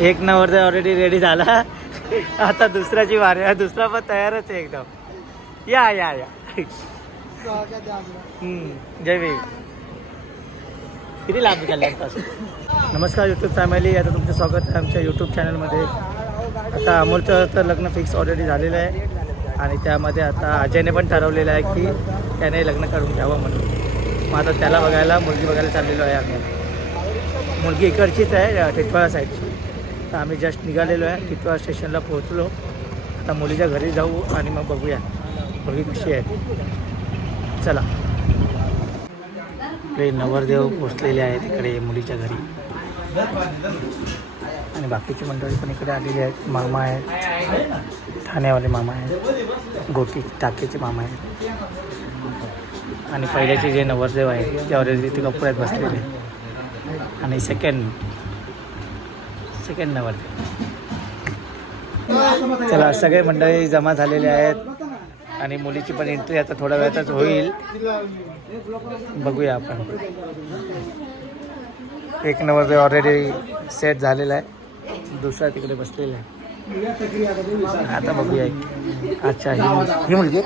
एक नवरदेव already ready झाला. आता दुसऱ्याची वारी आहे. दुसरा पण तयारच आहे एकदम. या या या. जय भीम. किती लांब निघाल्यापासून. नमस्कार यूट्यूब फॅमिली. आता तुमचं स्वागत आहे आमच्या यूट्यूब चॅनलमध्ये. आता अमोलचं तर लग्न फिक्स ऑलरेडी झालेलं आहे आणि त्यामध्ये आता अजयने पण ठरवलेलं आहे की त्याने लग्न करून घ्यावं म्हणून. मग आता त्याला बघायला मुलगी बघायला चाललेलो आहे आम्ही. मुलगी इकडचीच आहे, टिटवाळा साईडची. तर आम्ही जस्ट निघालेलो आहे, टिटवाळा स्टेशनला पोहोचलो. आता मुलीच्या घरी जाऊ आणि मग बघूया मुलगी कशी आहे. चला. आपले नवरदेव पोचलेले आहेत इकडे मुलीच्या घरी आणि बाकीची मंडळी पण इकडे आलेली आहेत. मामा आहेत, ठाण्यावाले मामा आहेत, गोटी टाकेचे मामा आहेत आणि पहिल्याचे जे नवरदेव आहेत ते ऑलरेडी तिथे कपड्यात बसलेले आणि सेकंड नवरदेव. चला, सगळे मंडळी जमा झालेले आहेत आणि मुलीची पण एंट्री आता थोड्या वेळातच होईल. बघूया आपण. एक नवरदेव ऑलरेडी सेट झालेला आहे, दुसरा तिकडे बसलेला आहे. आता बघूया. अच्छा, ही मुलगी ही मुलगी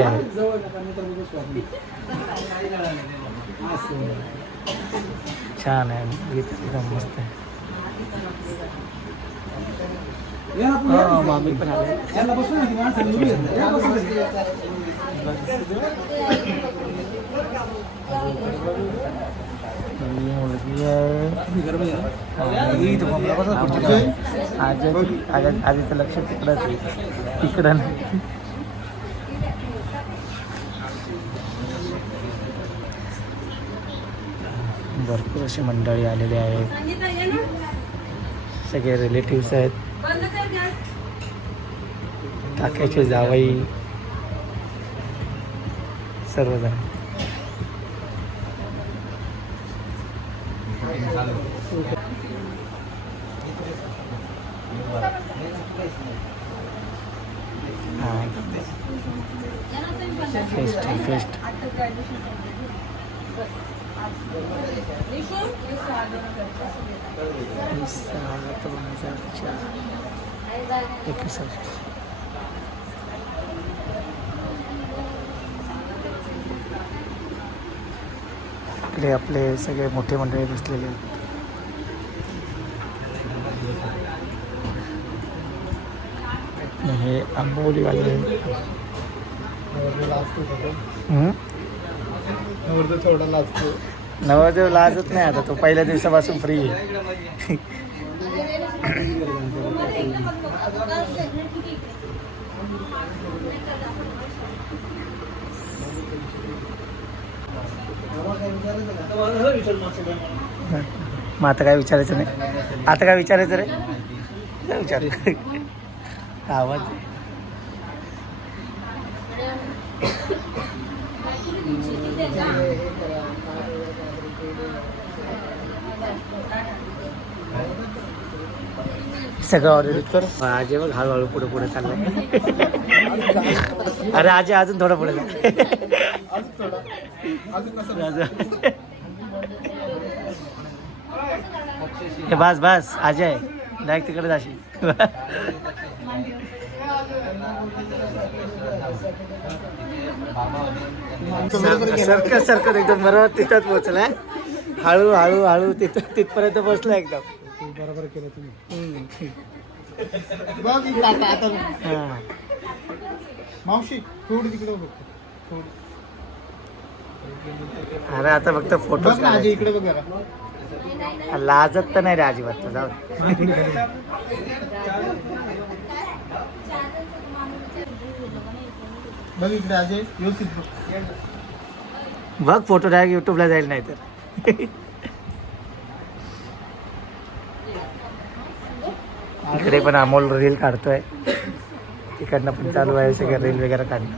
आहे. छान आहे, गीत एकदम मस्त आहे. मामी पण आले. मुलगी आहे. आधीचं लक्ष तिकडंच आहे, तिकडं नाही. भरपूर अशी मंडळी आलेली आहेत. सगळे रिलेटिव्स आहेत, काकाचे जावई सर्वजण. फेस्ट इकडे आपले सगळे मोठे मंडळी बसलेले आहेत. हे आंबोलीवाले नवरदेव लाजत नाही. आता तो पहिल्या दिवसापासून फ्री आहे. मग आता काय विचारायचं नाही. आता काय विचारायचं रे? काय विचार आवाज. सगळं ऑर्डर कर. आजी बघ हळूहळू पुढे पुढे चाललंय. अरे आजी अजून थोडं पुढे हे बस बस. अजय डायरेक्ट तिकडे जाशील. सरकत एकदम बरोबर तिथंच पोहोचलाय. हळू हळू हळू तिथपर्यंत पोहोचला एकदम. बरोबर केलं तुम्ही. मावशी थोडी तिकडे बघ. अरे आता फक्त फोटो इकडे बघ. लाजत तर नाही रे अजिबात. जाऊ बघ फोटो डायरेक्ट युट्यूबला जाईल नाही तर. इकडे पण अमोल रील काढतोय. तिकडनं पण चालू आहे सगळं रील वगैरे काढणं.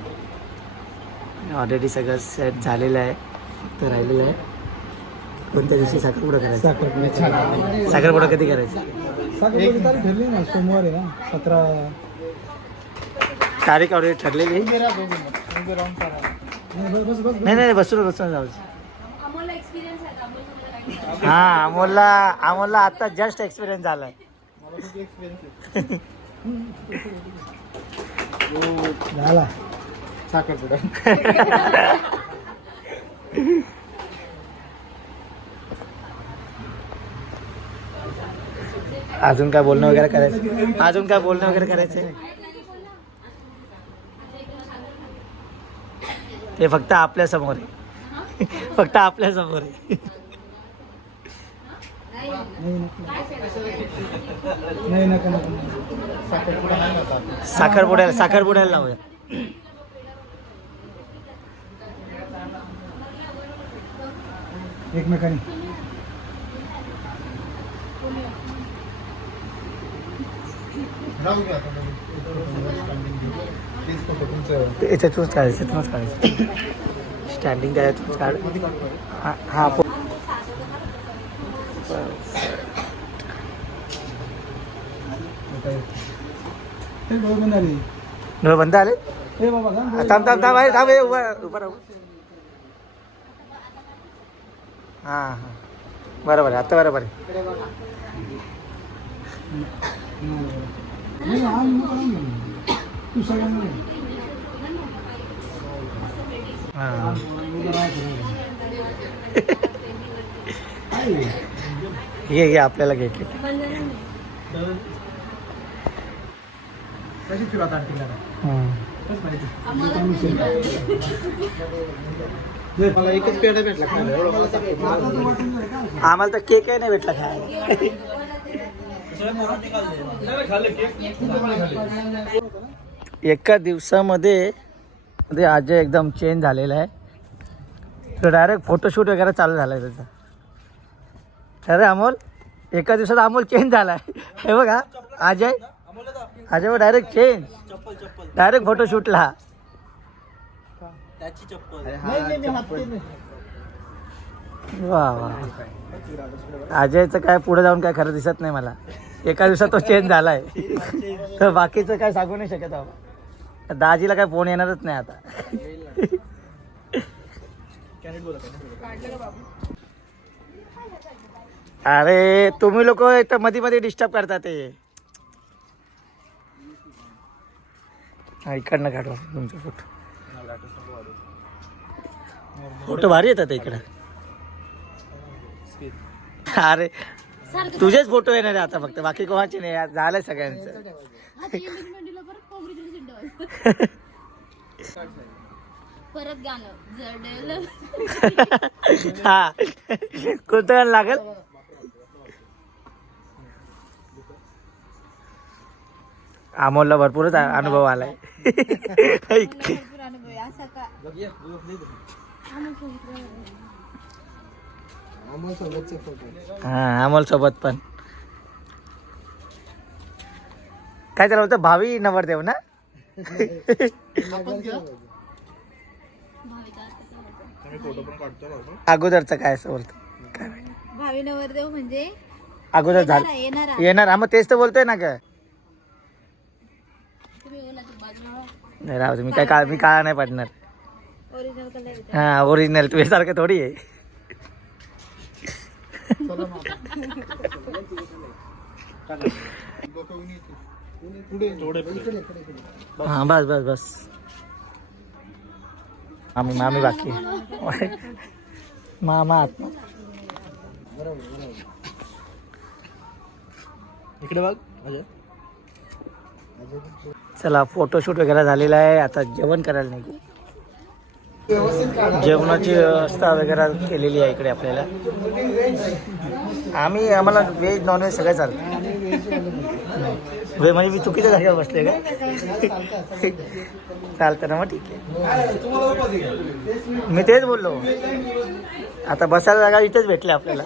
ऑलरेडी सगळं सेट झालेलं आहे, फक्त राहिलेलं आहे. कोणत्या दिवशी साखरपुडा करायचा? साखरपुडा कधी करायचा? ठरली ना, सोमवार आहे ना, 17 तारीख ऑलरेडी ठरलेली. नाही नाही, बसून जाऊ. हा अमोलला आता जस्ट एक्सपिरियन्स झालाय. झाला साखरपुडा. अजून काय बोलणं वगैरे करायचं? ते फक्त आपल्या समोर आहे. फक्त आपल्या समोर आहे. नाही नका साखरपुड्याला लावूया. एकमेकांनी याच्यातूनच काढायचं. स्टँडिंग त्याच्यातूनच काढ. हा बंद आले. थांब उभा राहू. हां बरोबर आहे. आता बरोबर आहे. तू सगळ्यांना घे आपल्याला घे. मला एकच पेढा भेटला. आम्हाला तर केक नाही भेटला खायला. एका दिवसामध्ये अजय एकदम चेंज झालेला आहे. तो डायरेक्ट फोटोशूट वगैरे चालू झाला आहे त्याचा. अरे अमोल, एका दिवसात अमोल चेंज झाला आहे. हे बघा अजय डायरेक्ट चेंज. डायरेक्ट फोटोशूटला. वा वा. अजयचं काय पुढे जाऊन काय खरं दिसत नाही मला. एका दिवसात तो चेंज झालाय. तर बाकीचं काय सांगू नाही शकत आपण. दाजीला काय फोन येणारच नाही आता. अरे तुम्ही लोक इथं मध्ये डिस्टर्ब करता. ते इकडनं काढू तुमचे फोटो भारी येतात इकडं. अरे तुझेच फोटो येणार आहे आता फक्त, बाकी कोणाचे नाही. झालंय सगळ्यांचं. परत गाणं हा कोणतं गाणं लागेल? अमोलला भरपूरच अनुभव आलाय. हा अमोल सोबत पण काय त्याला होतं, भावी नवरदेव ना. अगोदरचं काय असं बोलतो. भावी नवरदेव म्हणजे अगोदर झालं येणार. हा मग तेच तर बोलतोय ना का. नाही राहू, मी काय मी काळा नाही पडणार. हा ओरिजिनल तुझ्यासारखं थोडी आहे. हा बस मामी बाकी मामा इकडे बघ. चला फोटोशूट वगैरे झालेला आहे. आता जेवण करायला निघू. जेवणाची व्यवस्था वगैरे केलेली आहे इकडे आपल्याला. आम्हाला व्हेज नॉनव्हेज सगळं चालतं. व्हेज म्हणजे मी चुकीच्या जागेवर बसले का. चालतं ना मग ठीक आहे. मी तेच बोललो. आता बसायला जागा इथेच भेटले आपल्याला.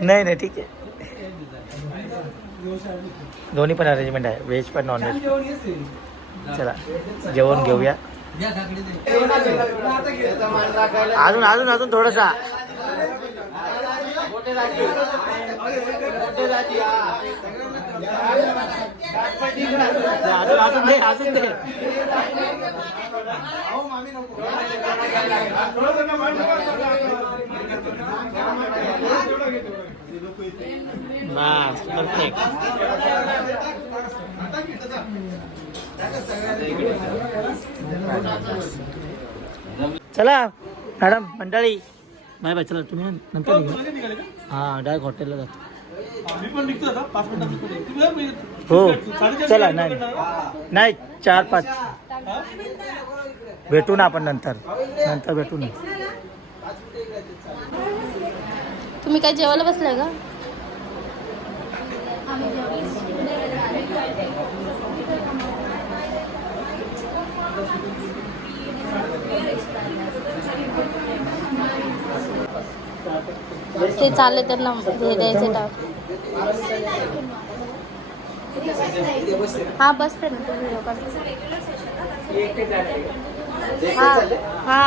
नाही ठीक आहे. दोन्ही पण अरेंजमेंट आहे, व्हेज पण नॉनव्हेज. चला जेवण घेऊया. अजून थोडंसा. अजून दे. बस परफेक्ट. चला मॅडम मंडळी बाय बाय. चला तुम्ही नंतर निघा. हां डायरेक्ट हॉटेलला जातो. मी पण निघतो आता 5 मिनिटात. हो चला. नाही नाही 4-5 भेटू ना आपण नंतर भेटू ना. तुम्ही काय जेवायला बसलाय का? ते चालले त्यांना हे द्यायचं टाक. हा बसते ना तुम्ही लोकांना. हा हा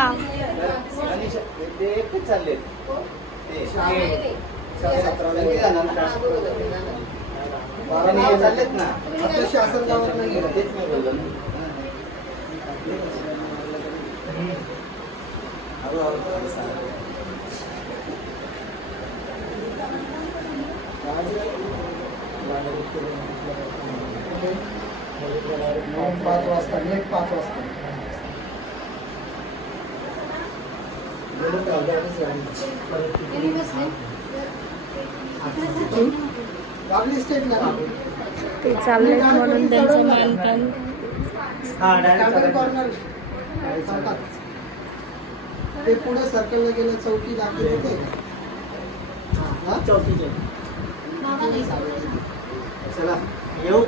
ते चालले म्हणून त्यांचं मानपान. ते पुढे सर्कलला गेलं चौकी दाखवली ते चौकीचे. चला येऊ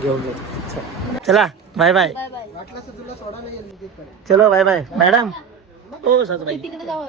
घेऊन चला बाय बाय. Bye bye. वाटलं तर तुला सोडायला येईल तिकडे. चलो बाय बाय मॅडम. हो सासूबाई. तिकडे जाऊ.